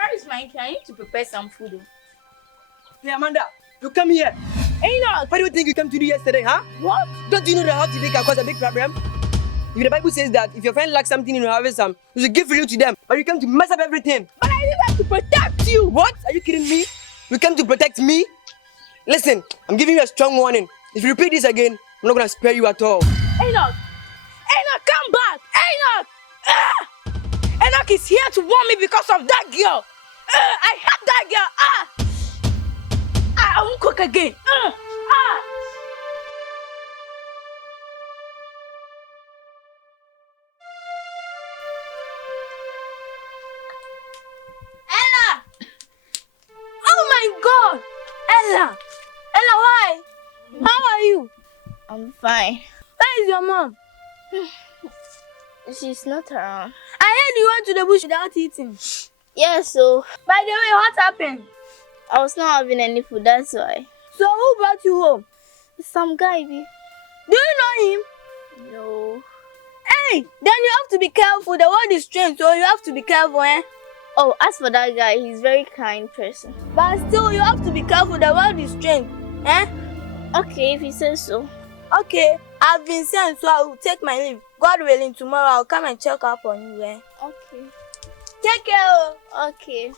How is my kid? I need to prepare some food. Hey, Amanda, you come here. Enoch! What do you think you came to do yesterday, huh? What? Don't you know that how today can cause a big problem? If the Bible says that if your friend lacks something in your harvest, you should give freely to them. But you came to mess up everything. But I needed to protect you! What? Are you kidding me? You came to protect me? Listen, I'm giving you a strong warning. If you repeat this again, I'm not going to spare you at all. Enoch! Enoch, come back! Enoch! Enoch is here to warn me because of that girl! I hate that girl! I won't cook again! Ella! Oh my God! Ella! Ella, why? How are you? I'm fine. Where is your mom? She's not around. I heard you went to the bush without eating. Yeah, so By the way, what happened? I was not having any food, that's why. So who brought you home? Some guy, be. Do you know him? No. Hey, then you have to be careful. The world is strange, so you have to be careful, eh? Oh, as for that guy, he's a very kind person. But still, you have to be careful. The world is strange, eh? Okay, if he says so. Okay, I've been sent, so I will take my leave. God willing, tomorrow I'll come and check up on you, eh? Okay. Take care, oh. Okay.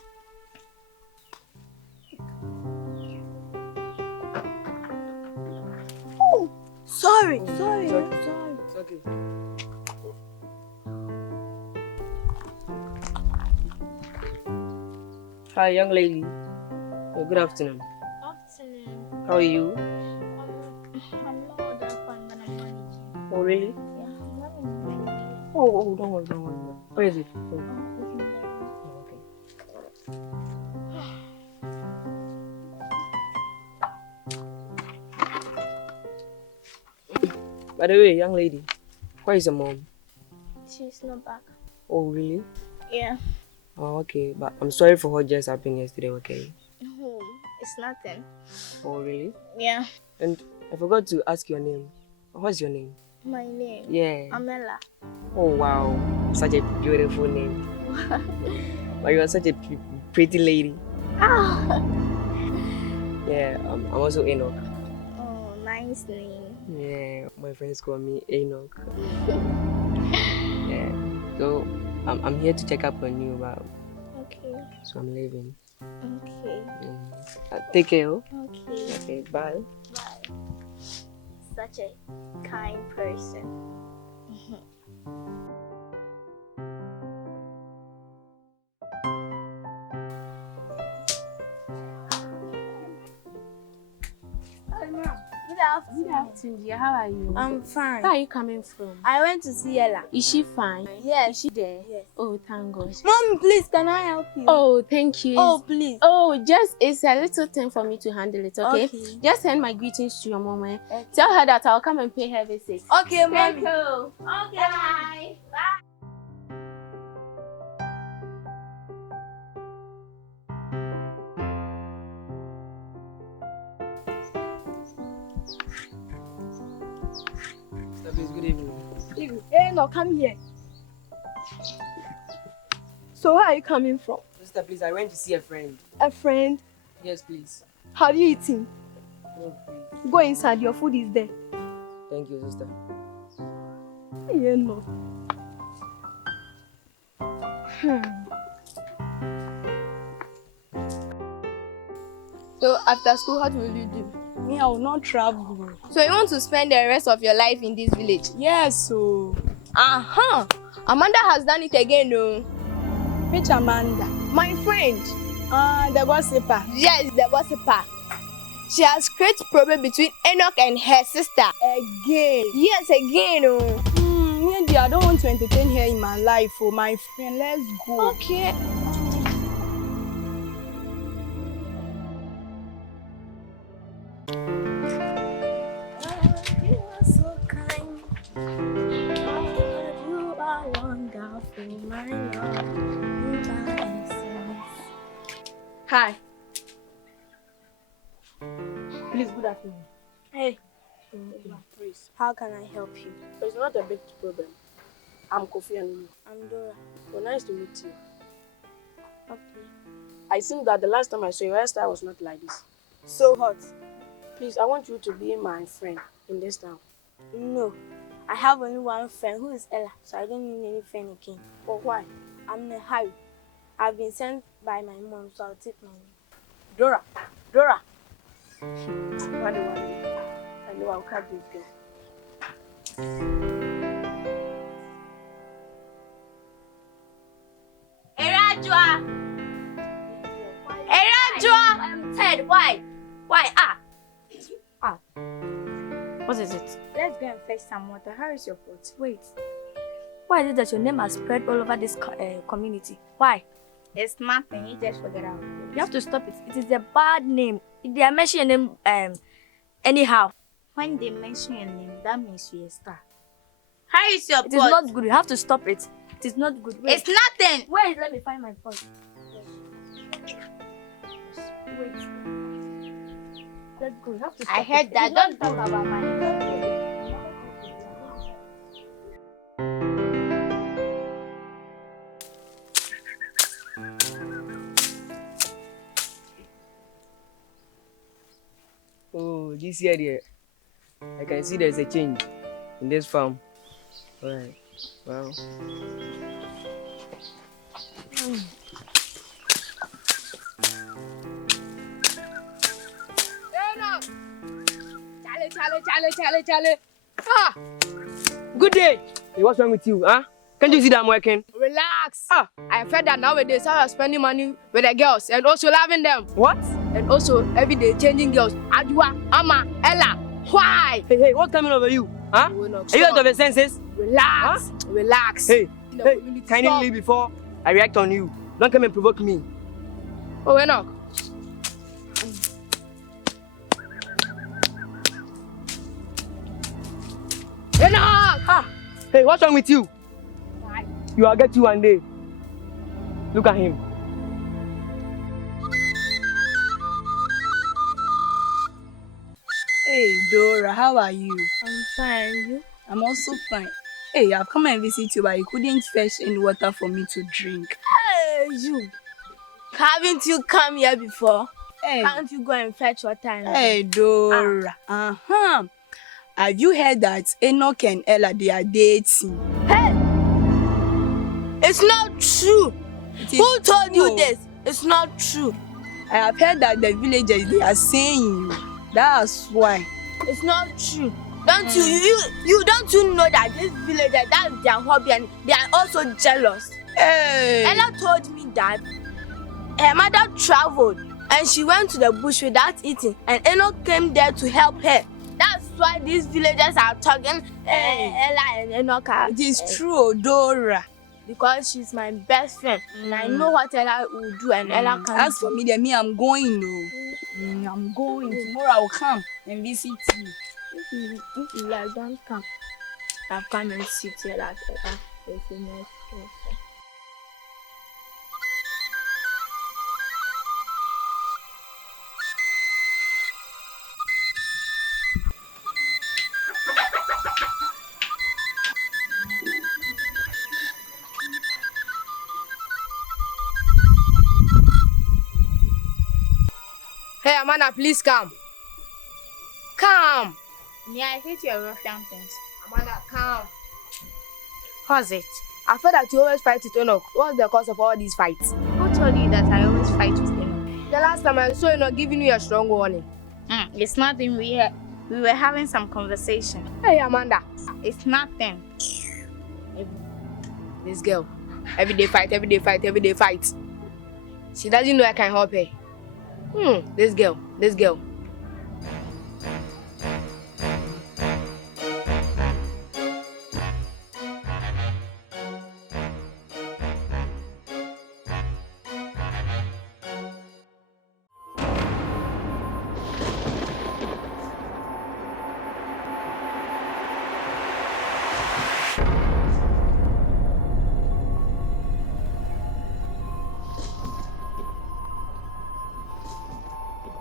Oh, sorry. It's okay. Hi, young lady. Good afternoon. Afternoon. How are you? I'm not all that fine, but I'm managing. Oh, really? Yeah, I'm managing. Oh, don't worry. Where is it? Okay. By the way, young lady, where is your mom? She's not back. Oh, really? Yeah. Oh, okay. But I'm sorry for what just happened yesterday, okay? No, it's nothing. Oh, really? Yeah. And I forgot to ask your name. What's your name? My name? Yeah. Amela. Oh, wow. Such a beautiful name. But you are such a pretty lady. Ah. Yeah, I'm also Enoch. Oh, nice name. Yeah, my friends call me Enoch. Yeah, so I'm here to check up on you, but Okay. so I'm leaving. Okay. Take care. Oh? Okay. Okay, bye. Bye. Such a kind person. Good Good afternoon, dear. How are you? I'm fine. Where are you coming from? I went to see Ella. Is she fine? Yes. Is she there? Yes. Oh, thank God. Mom, please, can I help you? Oh, thank you. Oh, please. Oh, just it's a little thing for me to handle it, okay? Okay. Just send my greetings to your mom. Eh? Okay. Tell her that I'll come and pay her visit. Okay, Mom. Thank you. Okay. Bye. Please, good evening. Hey, no, come here. So where are you coming from? Sister, please, I went to see a friend. A friend? Yes, please. Have you eaten? No, please. Go inside, your food is there. Thank you, sister. Yeah, no. So after school, what will you do? Me, I will not travel. So you want to spend the rest of your life in this village? Yes, so. Amanda has done it again, no? Which Amanda? My friend. The gossiper. Yes, the gossiper. She has created problem between Enoch and her sister. Again. Yes, again, oh. Me, I don't want to entertain her in my life, oh, my friend. Let's go. Okay. You are so kind. Oh, you are wonderful, my love. You are excellent. Hi. Please, good afternoon. Hey. Please. How can I help you? It's not a big problem. I'm Kofi and I'm Dora. well, nice to meet you. Okay. I think that the last time I saw your hairstyle was not like this. So hot. Please, I want you to be my friend in this town. No. I have only one friend who is Ella, so I don't need any friend again. But why? I'm in a hurry. I've been sent by my mom, so I'll take my name. Dora. One day. I know I'll catch this girl. Erajua! I'm tired. Why? What is it? Let's go and fetch some water. How is your pot? Wait. Why is it that your name has spread all over this community? Why? It's nothing. You just forget out. You have to stop it. It is a bad name. If they are mentioning your name anyhow. When they mention your name, that means you're a star. How is your pot? It is not good. You have to stop it. It is not good. Wait. It's nothing. Wait, let me find my pot. Wait. Let's go. You have to stop I heard it. that. It is not Don't talk about mine. Oh, this year there, I can see there's a change in this farm. Alright. Wow. Charlie. Ah! Good day. Hey, what's wrong with you, huh? Can't you see that I'm working? Relax. Ah. I felt that nowadays I was spending money with the girls and also loving them. What? And also every day changing girls. Adwa, Ama, Ella. Why? Hey, what's coming over you? Huh? You will not Are you out stop. of your senses? Relax. Relax. Hey, In the hey, community, kindly stop. leave before I react on you. Don't come and provoke me. Oh, Enoch. Enoch! Ah! Hey, what's wrong with you? You will get you one day. Look at him. Hey, Dora, how are you? I'm fine. You? I'm also fine. Hey, I've come and visit you, but you couldn't fetch any water for me to drink. Hey, you. Haven't you come here before? Hey, Can't you go and fetch water? hey, Dora. Have you heard that Enoch and Ella, they are dating? Hey! It's not true. It is Who told you true. this? It's not true. I have heard that the villagers, they are saying you. That's why. It's not true. Don't you don't you know that this villager, that's their hobby and they are also jealous. Hey. Ella told me that her mother traveled and she went to the bush without eating and Enoch came there to help her. That's why these villagers are talking Ella and Enoch are, It is true, Dora. because she's my best friend and I know what Ella will do and Ella can As for me, then me, I'm going. No, I'm going. Tomorrow I'll come and visit you. If you like, don't come. I'll come and sit here at Ella. It's a nice place. Hey, Amanda, please come. Come. Yeah, I hate your Russian things. Amanda, come. What's it? I feel that you always fight with Enoch. What's the cause of all these fights? Who told you that I always fight with them? The last time I saw Enoch giving you a strong warning. It's nothing. We were having some conversation. Hey, Amanda. It's nothing. This girl. Every day fight. She doesn't know I can help her. This girl.